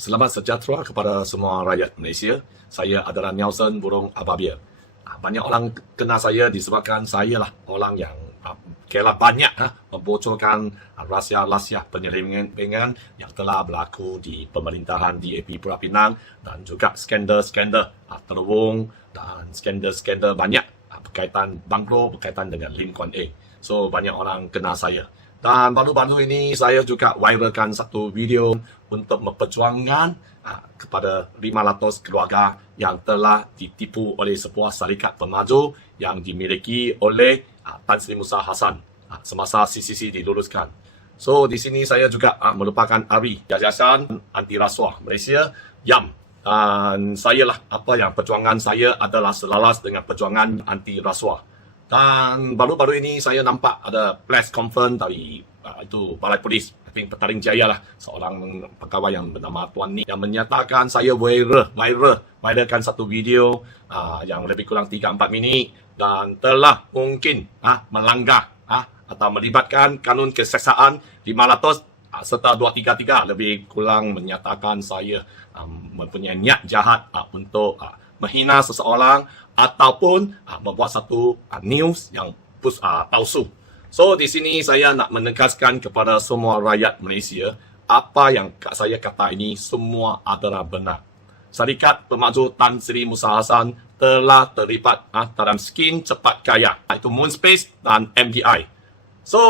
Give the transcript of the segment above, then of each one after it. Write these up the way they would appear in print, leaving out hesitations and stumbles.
Selamat sejahtera kepada semua rakyat Malaysia. Saya adalah Nelson Burung Ababil. Banyak orang kenal saya disebabkan saya lah orang yang kira banyak membocorkan rahsia-rahsia penyelewengan yang telah berlaku di pemerintahan DAP Pulau Pinang dan juga skandal-skandal terung dan skandal-skandal banyak berkaitan banglo, berkaitan dengan Lim Kuan Eng. So banyak orang kenal saya. Dan baru-baru ini saya juga viralkan satu video untuk memperjuangkan kepada 500 keluarga yang telah ditipu oleh sebuah syarikat pemaju yang dimiliki oleh Tan Sri Musa Hassan semasa CCC diluluskan. So di sini saya juga merupakan ahli Yayasan Anti Rasuah Malaysia YAM. Dan saya lah yang perjuangan saya adalah selaras dengan perjuangan anti rasuah. Dan baru-baru ini saya nampak ada press conference dari itu Balai Polis Petaling Jaya lah, seorang pegawai yang bernama Tuan Ni yang menyatakan saya viralkan satu video yang lebih kurang 3-4 minit dan telah mungkin melanggar atau melibatkan kanun keseksaan 500 serta 233 lebih kurang menyatakan saya mempunyai niat jahat untuk menghina seseorang ataupun membuat satu news yang palsu. So di sini saya nak menegaskan kepada semua rakyat Malaysia, apa yang saya kata ini semua adalah benar. Syarikat pemaju Tan Sri Musa Hassan telah terlibat dalam skim cepat kaya, iaitu Moonspace dan MDI. So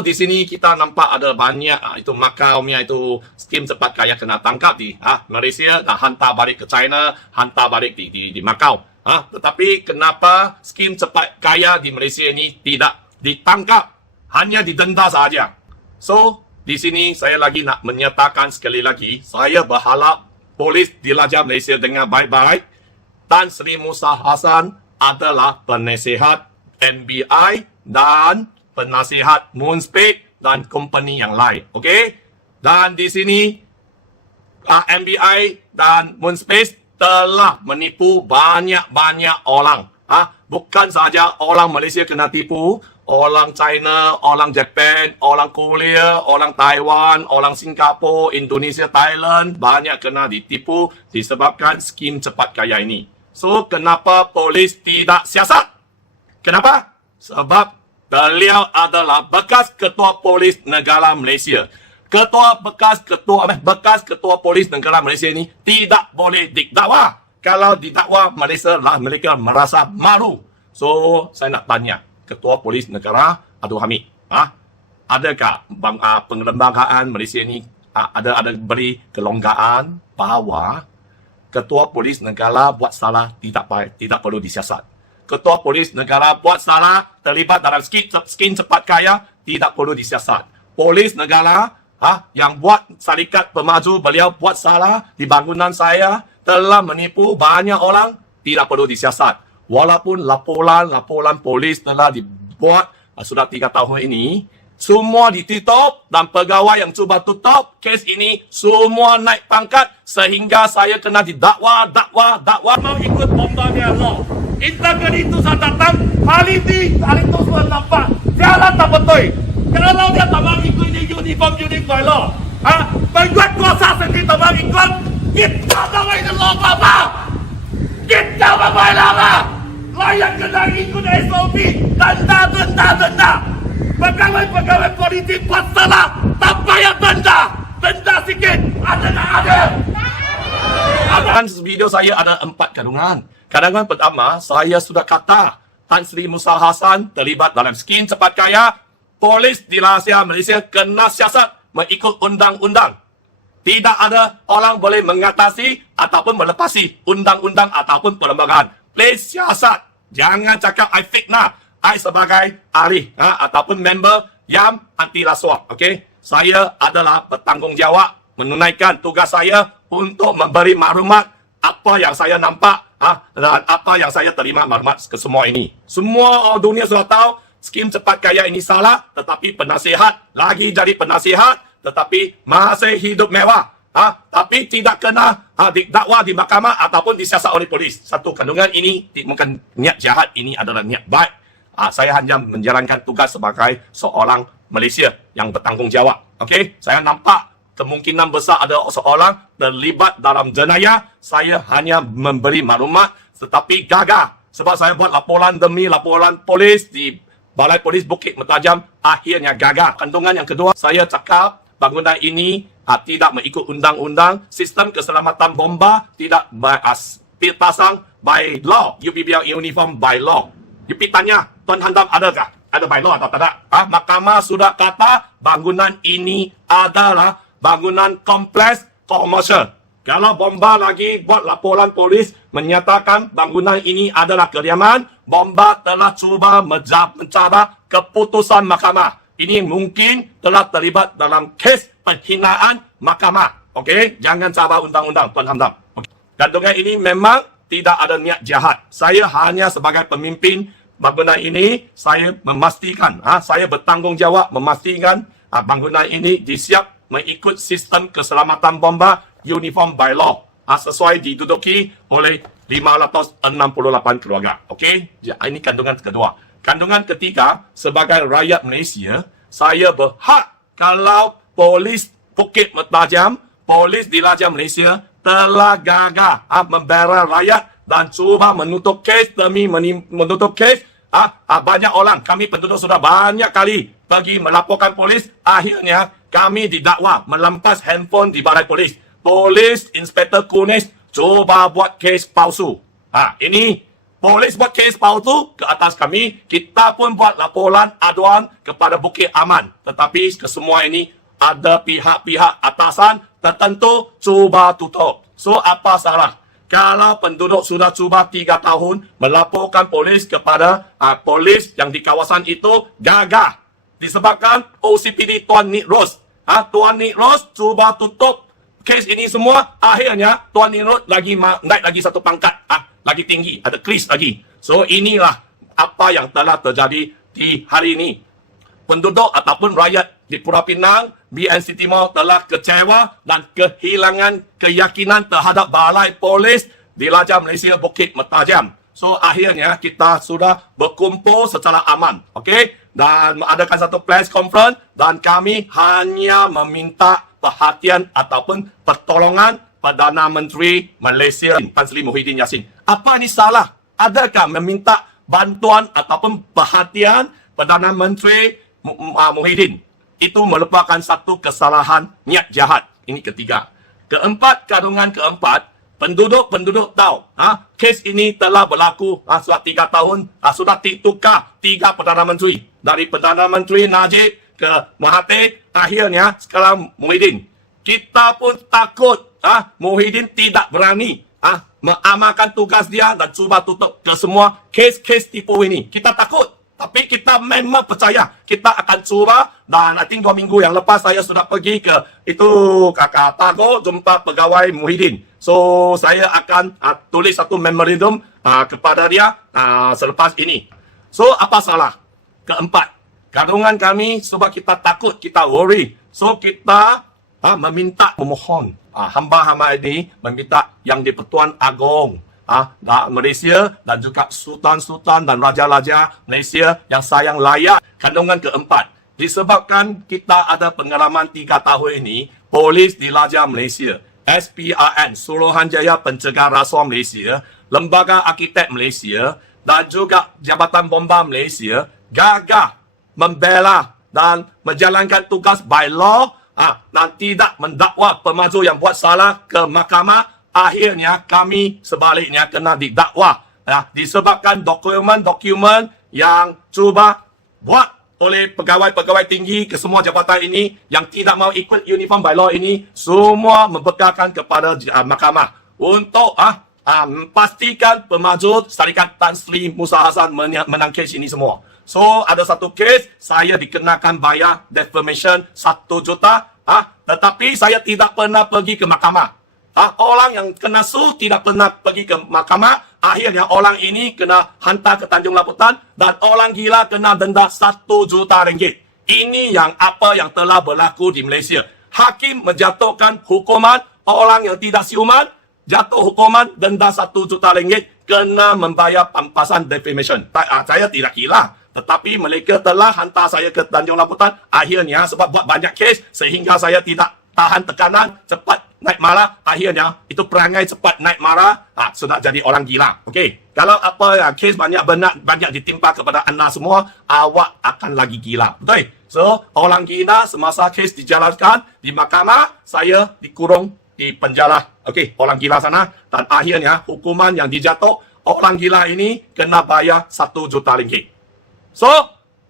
di sini kita nampak ada banyak itu Macau-nya itu skim cepat kaya kena tangkap di Malaysia dan hantar balik ke China, hantar balik di Macau. Tetapi kenapa skim cepat kaya di Malaysia ini tidak ditangkap, hanya didenda saja? So di sini saya lagi nak menyatakan sekali lagi, saya berharap polis diraja Malaysia dengan baik-baik. Tan Sri Musa Hassan adalah penasihat NBI dan penasihat Moonspace dan company yang lain. Okey? Dan di sini MBI dan Moonspace telah menipu banyak-banyak orang. Bukan saja orang Malaysia kena tipu, orang China, orang Japan, orang Korea, orang Taiwan, orang Singapura, Indonesia, Thailand banyak kena ditipu disebabkan skim cepat kaya ini. So kenapa polis tidak siasat? Kenapa? Sebab beliau adalah bekas ketua polis negara Malaysia. Bekas ketua polis negara Malaysia ini tidak boleh didakwa. Kalau didakwa, mereka merasa malu. So saya nak tanya ketua polis negara Abdul Hamid, adakah pengelembagaan Malaysia ini ada beri kelonggaran bahawa ketua polis negara buat salah tidak perlu disiasat? Ketua polis negara buat salah terlibat dalam skim cepat kaya tidak perlu disiasat. Polis negara yang buat syarikat pemaju beliau buat salah di bangunan saya telah menipu banyak orang tidak perlu disiasat. Walaupun laporan polis telah dibuat sudah 3 tahun ini, semua ditutup dan pegawai yang cuba tutup kes ini semua naik pangkat sehingga saya kena didakwa. Mau ikut bombanya Allah. Integriti itu saya datang, hari itu semua nampak jalan tak betul. Kalau dia tak mau ikut uniform Allah, membuat kuasa sendiri tak mau ikut, kita tak mau ikut apa? Kita tak mau apa? Layak kena ikut SOP, denda. Pegawai politik buat salah, tak payah denda sikit, ada. Dan video saya ada 4 kandungan. Kandungan pertama, saya sudah kata Tan Sri Musa Hassan terlibat dalam skim cepat kaya. Polis di Rahsia Malaysia kena siasat mengikut undang-undang. Tidak ada orang boleh mengatasi ataupun melepasi undang-undang ataupun perlembagaan. Please siasat. Jangan cakap I fitnah. I sebagai ahli ataupun member yang anti rasuah. Okay? Saya adalah bertanggungjawab menunaikan tugas saya untuk memberi maklumat apa yang saya nampak dan apa yang saya terima maklumat ke semua ini. Semua dunia sudah tahu skim cepat kaya ini salah, tetapi penasihat lagi jadi penasihat, tetapi masih hidup mewah. Tapi tidak kena didakwa di mahkamah ataupun disiasat oleh polis. Satu kandungan ini bukan niat jahat, ini adalah niat baik. Saya hanya menjalankan tugas sebagai seorang Malaysia yang bertanggungjawab. Okey, saya nampak kemungkinan besar ada seorang terlibat dalam jenayah. Saya hanya memberi maklumat tetapi gagal. Sebab saya buat laporan demi laporan polis di Balai Polis Bukit Mertajam, akhirnya gagal. Kandungan yang kedua, saya cakap bangunan ini tidak mengikut undang-undang. Sistem keselamatan bomba tidak pasang by law. UPBL uniform by law. You tanya, Tuan Handam adakah? Ada by law atau tidak? Mahkamah sudah kata bangunan ini adalah bangunan kompleks komersial. Kalau bomba lagi buat laporan polis menyatakan bangunan ini adalah kediaman, bomba telah cuba mencabar keputusan mahkamah. Ini mungkin telah terlibat dalam kes penghinaan mahkamah. Okey, jangan cabar undang-undang, Tuan Hamdam. Okay. Kandungan ini memang tidak ada niat jahat. Saya hanya sebagai pemimpin bangunan ini, saya memastikan, saya bertanggungjawab memastikan bangunan ini disiap mengikut sistem keselamatan bomba uniform by law, sesuai diduduki oleh 568 keluarga. Okey, ini kandungan kedua. Kandungan ketiga, sebagai rakyat Malaysia, saya berhak kalau polis Bukit Mertajam, polis Diraja Malaysia telah gagal membela rakyat dan cuba menutup kes demi menutup kes. Banyak orang, kami penduduk sudah banyak kali pergi melaporkan polis, akhirnya kami didakwa melampas handphone di balai polis. Polis Inspektor Kunis cuba buat kes palsu. Ini polis buat kes palsu ke atas kami. Kita pun buat laporan aduan kepada Bukit Aman. Tetapi kesemua ini ada pihak-pihak atasan tertentu cuba tutup. So apa salah? Kalau penduduk sudah cuba 3 tahun melaporkan polis kepada polis yang di kawasan itu gagal. Disebabkan OCPD Tuan Nick Rose. Tuan Nick Rose cuba tutup kes ini semua, akhirnya Tuan Nirot lagi naik lagi satu pangkat, lagi tinggi, ada kris lagi. So inilah apa yang telah terjadi di hari ini. Penduduk ataupun rakyat di Pulau Pinang, BNC Timur telah kecewa dan kehilangan keyakinan terhadap Balai Polis Diraja Malaysia Bukit Mertajam. So akhirnya kita sudah berkumpul secara aman, okey? Dan mengadakan satu press conference dan kami hanya meminta perhatian ataupun pertolongan Perdana Menteri Malaysia Tan Sri Muhyiddin Yassin. Apa ini salah? Adakah meminta bantuan ataupun perhatian Perdana Menteri Muhyiddin? Itu merupakan satu kesalahan niat jahat. Ini ketiga. Keempat, kandungan keempat, penduduk tahu kes ini telah berlaku sudah 3 tahun, sudah tukar 3 Perdana Menteri. Dari Perdana Menteri Najib ke Mahathir, akhirnya sekarang Muhyiddin. Kita pun takut Muhyiddin tidak berani mengamalkan tugas dia dan cuba tutup ke semua kes-kes tipu ini. Kita takut, tapi kita memang percaya kita akan cuba. Dan I think 2 minggu yang lepas saya sudah pergi ke itu Kakak Tagore jumpa pegawai Muhyiddin. So saya akan tulis satu memorandum kepada dia selepas ini. So apa salah? Keempat, kandungan kami sebab kita takut, kita worry. So kita memohon hamba-hamba ini meminta yang di-Pertuan Agong Malaysia dan juga sultan-sultan dan raja-raja Malaysia yang sayang layak. Kandungan keempat, disebabkan kita ada pengalaman 3 tahun ini, Polis Diraja Malaysia, SPRN, Suruhanjaya Pencegahan Rasuah Malaysia, Lembaga Arkitek Malaysia dan juga Jabatan Bomba Malaysia gagal membela dan menjalankan tugas by law dan tidak mendakwa pemaju yang buat salah ke mahkamah. Akhirnya kami sebaliknya kena didakwa disebabkan dokumen-dokumen yang cuba buat oleh pegawai-pegawai tinggi ke semua jabatan ini yang tidak mau ikut uniform by law ini, semua membekalkan kepada mahkamah untuk pastikan pemaju Syarikat Tan Sri Musa Hassan menang kes ini semua. So ada satu kes saya dikenakan bayar defamation 1 juta, tetapi saya tidak pernah pergi ke mahkamah. Orang yang kena su tidak pernah pergi ke mahkamah. Akhirnya orang ini kena hantar ke Tanjung Rambutan dan orang gila kena denda 1 juta ringgit. Ini yang apa yang telah berlaku di Malaysia. Hakim menjatuhkan hukuman, orang yang tidak siuman jatuh hukuman denda 1 juta ringgit kena membayar pampasan defamation. Saya tidak gila, tetapi mereka telah hantar saya ke Tanjung Rambutan. Akhirnya sebab buat banyak kes sehingga saya tidak tahan tekanan, cepat naik marah, akhirnya itu perangai cepat naik marah, sudah jadi orang gila. Okey, kalau kes banyak ditimpa kepada anda semua, awak akan lagi gila. Betul? So, orang gila semasa kes dijalankan di mahkamah, saya dikurung di penjara. Okey, orang gila sana, dan akhirnya hukuman yang dijatuh, orang gila ini kena bayar 1 juta ringgit. So,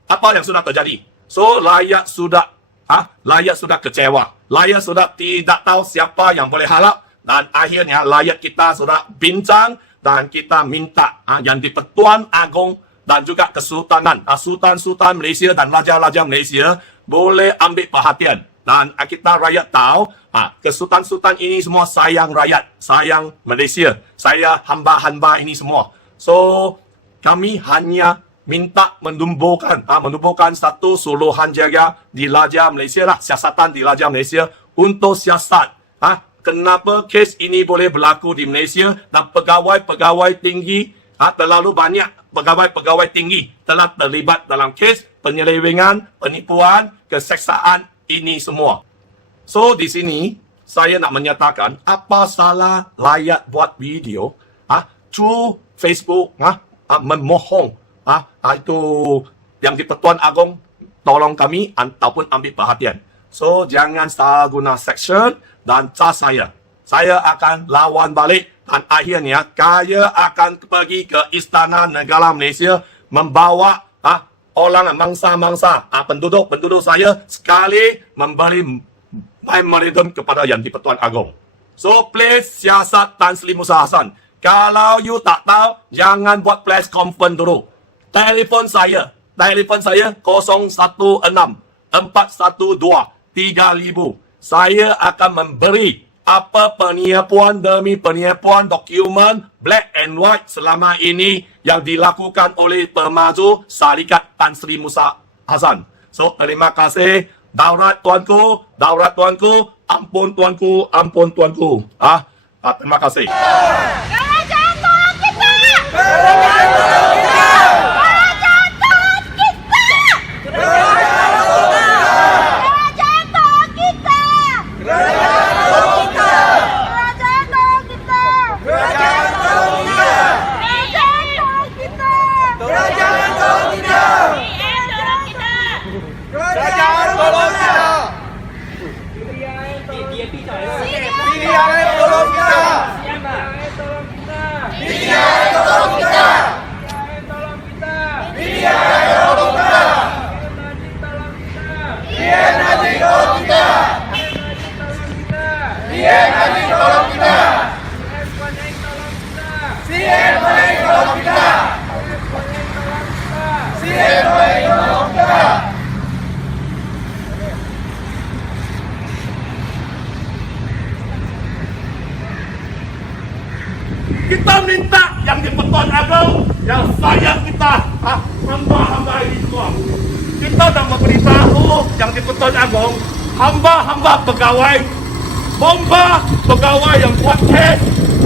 apa yang sudah terjadi? So, rakyat sudah kecewa. Rakyat sudah tidak tahu siapa yang boleh harap. Dan akhirnya rakyat kita sudah bincang dan kita minta yang di-Pertuan Agong dan juga Kesultanan, Sultan-Sultan Malaysia dan Raja-Raja Malaysia boleh ambil perhatian. Dan kita rakyat tahu, Kesultan-Sultan ini semua sayang rakyat, sayang Malaysia, saya hamba-hamba ini semua. So, kami hanya minta menumbuhkan satu suruhanjaya di Raja Malaysia lah, siasatan di Raja Malaysia untuk siasat. Kenapa kes ini boleh berlaku di Malaysia dan pegawai-pegawai tinggi, terlalu banyak pegawai-pegawai tinggi telah terlibat dalam kes penyelewengan, penipuan, keseksaan ini semua. So, di sini saya nak menyatakan apa salah rakyat buat video through Facebook memohon itu yang di Pertuan Agong tolong kami ataupun ambil perhatian. So, jangan salah guna section dan cas saya. Saya akan lawan balik dan akhirnya saya akan pergi ke Istana Negara Malaysia membawa orang mangsa-mangsa, penduduk saya sekali memberi memorandum kepada yang di Pertuan Agong. So, please siasat Tan Sri Musa Hassan. Kalau you tak tahu, jangan buat press conference dulu. Telefon saya 016 412 3000. Saya akan memberi apa penipuan demi penipuan dokumen black and white selama ini yang dilakukan oleh pemaju syarikat Tan Sri Musa Hassan. So, terima kasih. Daurat tuanku, ampun tuanku. Terima kasih. Kerajaan tolong kita! Kita minta yang di Pertuan Agong yang sayang kita, hamba-hamba ini semua. Kita dah memberitahu yang di Pertuan Agong, hamba-hamba pegawai, bomba pegawai yang buat kes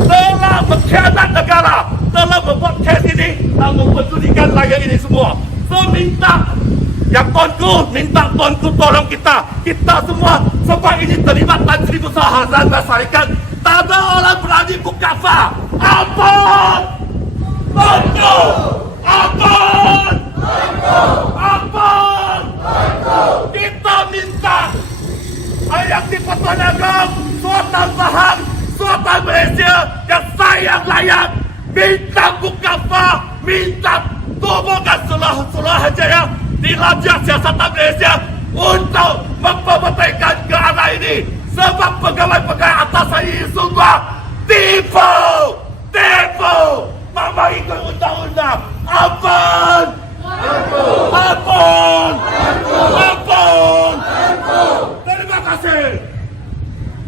telah berkhianat negara, telah membuat kes ini dan memperjudikan rakyat ini semua. So, minta tuanku tolong kita semua sebab ini terlibat Tan Sri Musa Hassan dan syarikat. Tak ada orang berani buka fa. Ampun! Kita minta yang di Pertuan Agong, Sultan Pahang, Sultan Malaysia yang sayang rakyat, minta buka fa, minta tubuhkan Suruhanjaya di Raja Siasatan Malaysia untuk memperbetulkan ke arah ini. Sebab pegawai-pegawai atas saya ini semua tipu, mama ikut undang-undang. Ampun!